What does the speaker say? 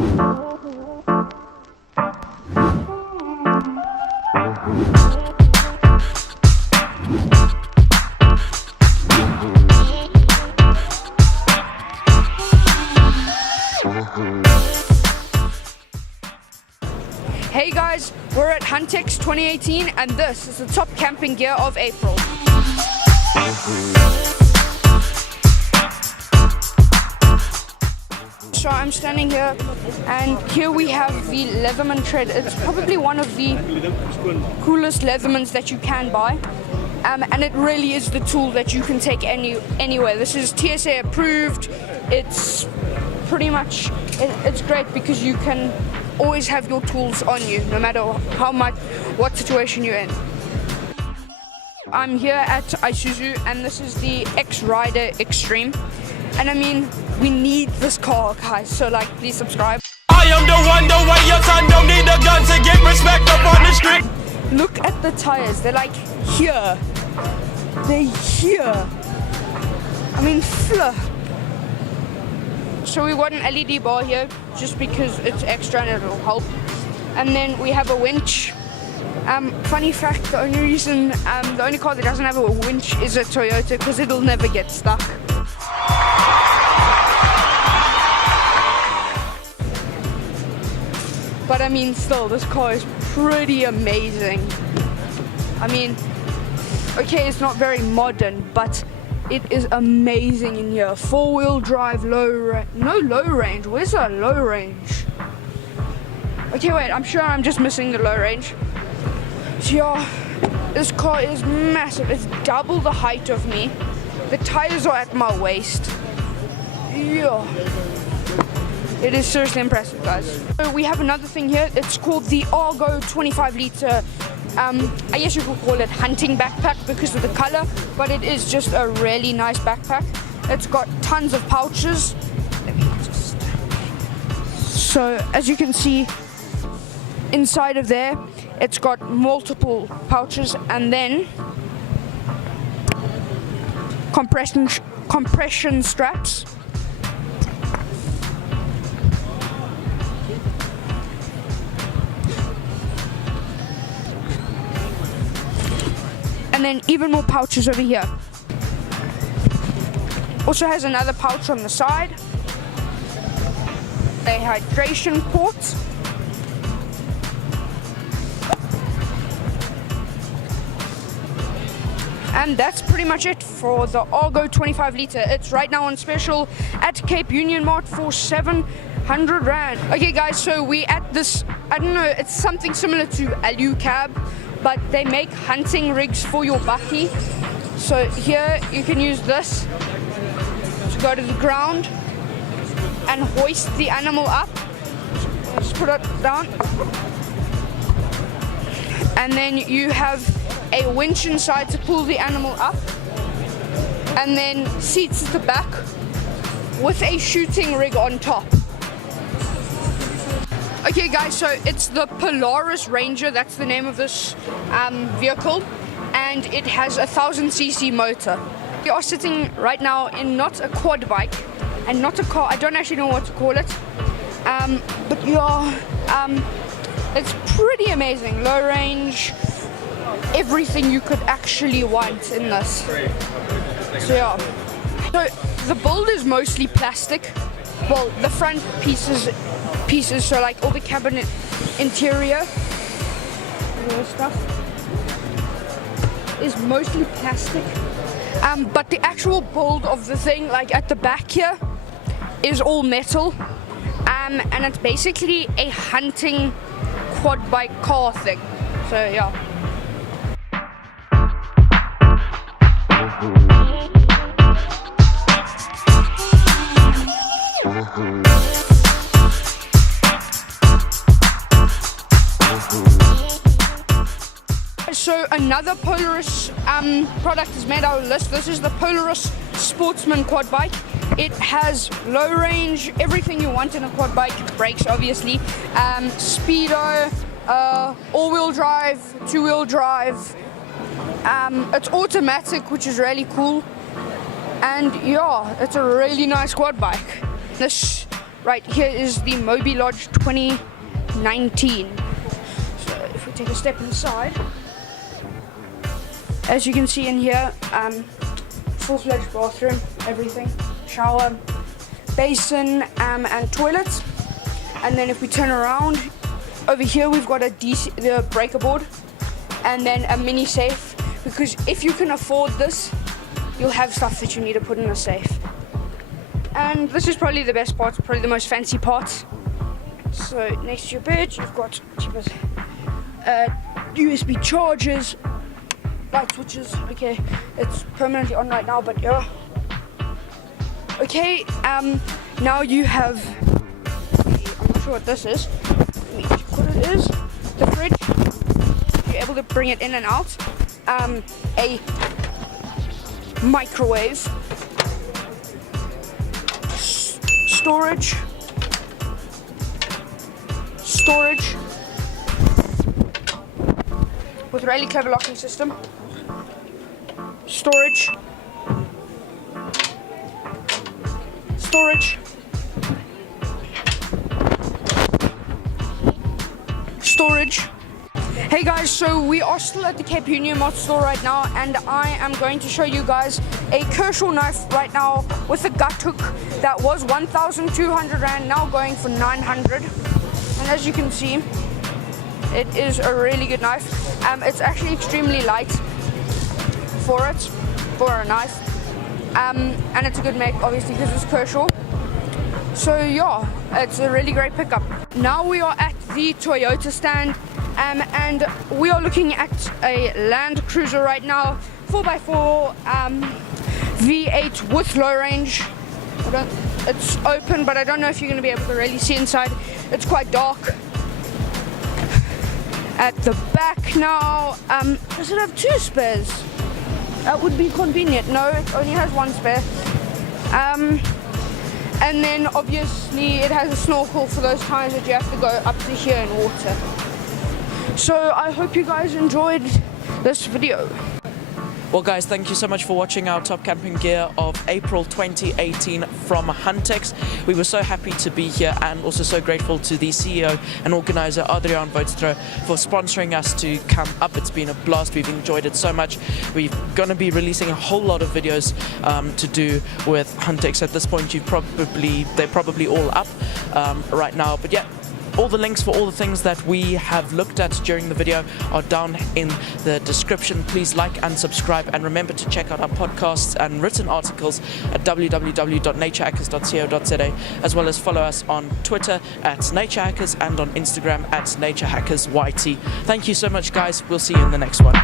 Hey guys, we're at HuntEx 2018 and this is the top camping gear of April. So I'm standing here and here we have the Leatherman tread. It's probably one of the coolest Leathermans that you can buy. And it really is the tool that you can take anywhere. This is TSA approved. It's pretty much, it's great because you can always have your tools on you, no matter what situation you're in. I'm here at Isuzu and this is the X-Rider Extreme. And I mean, we need this car, guys, so like, please subscribe. I am the one, the way your son don't need a gun to get respect up on the street. Look at the tires, they're like here. They're here. I mean, flip. So we got an LED bar here just because it's extra and it'll help. And then we have a winch. Funny fact, the only car that doesn't have a winch is a Toyota because it'll never get stuck. But I mean, still, this car is pretty amazing. I mean, okay, it's not very modern, but it is amazing in here. 4-wheel drive, no low range. Where's the low range? Okay, wait, I'm sure I'm just missing the low range. So yeah, this car is massive. It's double the height of me. The tires are at my waist. Yeah. It is seriously impressive, guys. So we have another thing here. It's called the Argo 25 litre, I guess you could call it hunting backpack because of the color, but it is just a really nice backpack. It's got tons of pouches. So as you can see, inside of there, it's got multiple pouches and then compression straps. And then even more pouches over here. Also has another pouch on the side. A hydration port. And that's pretty much it for the Argo 25 litre. It's right now on special at Cape Union Mart for 700 Rand. Okay guys, so we at this, I don't know, it's something similar to Alu Cab, but they make hunting rigs for your bakkie. So here you can use this to go to the ground and hoist the animal up. Just put it down. And then you have a winch inside to pull the animal up. And then seats at the back with a shooting rig on top. Okay guys, so it's the Polaris Ranger, that's the name of this vehicle, and it has a 1000cc motor. We are sitting right now in not a quad bike and not a car, I don't actually know what to call it, but yeah, it's pretty amazing. Low range, everything you could actually want in this. So yeah, so the build is mostly plastic. Well, the front pieces, so like all the cabinet interior stuff is mostly plastic, but the actual build of the thing, like at the back here, is all metal, and it's basically a hunting quad bike car thing. So yeah. So another Polaris product is made our list. This is the Polaris Sportsman quad bike. It has low range, everything you want in a quad bike, brakes obviously, speedo, all-wheel drive, two-wheel drive. It's automatic, which is really cool. And yeah, it's a really nice quad bike. This Right, here is the Moby Lodge 2019. So if we take a step inside, as you can see in here, full-fledged bathroom, everything, shower, basin, and toilet. And then if we turn around, over here we've got the breaker board, and then a mini safe, because if you can afford this, you'll have stuff that you need to put in a safe. And this is probably the best part, probably the most fancy part. So next to your bed, you've got USB chargers, light switches. Okay, it's permanently on right now, but yeah. Okay, now you have, I'm not sure what this is. Let me check what it is. The fridge, you're able to bring it in and out. A microwave, storage, with really clever locking system, storage, Hey guys, so we are still at the Cape Union Mod store right now, and I am going to show you guys a Kershaw knife right now with a gut hook that was 1,200 Rand, now going for 900. And as you can see, it is a really good knife. It's actually extremely light for a knife, and it's a good make, obviously, because it's Kershaw. So yeah, it's a really great pickup. Now we are at the Toyota stand, and we are looking at a Land Cruiser right now, 4x4 V8 with low range. It's open, but I don't know if you're going to be able to really see inside. It's quite dark. At the back now, does it have 2 spares? That would be convenient. No, it only has 1 spare. And then obviously it has a snorkel for those times that you have to go up to here in water. So I hope you guys enjoyed this video. Well guys, thank you so much for watching our top camping gear of April 2018 from HuntEx. We were so happy to be here, and also so grateful to the CEO and organizer Adriaan Boutstra for sponsoring us to come up. It's been a blast, we've enjoyed it so much. We're going to be releasing a whole lot of videos to do with HuntEx. At this point they're probably all up right now, but yeah. All the links for all the things that we have looked at during the video are down in the description. Please like and subscribe, and remember to check out our podcasts and written articles at www.naturehackers.co.za, as well as follow us on Twitter at NatureHackers and on Instagram at NatureHackersYT. Thank you so much guys, we'll see you in the next one.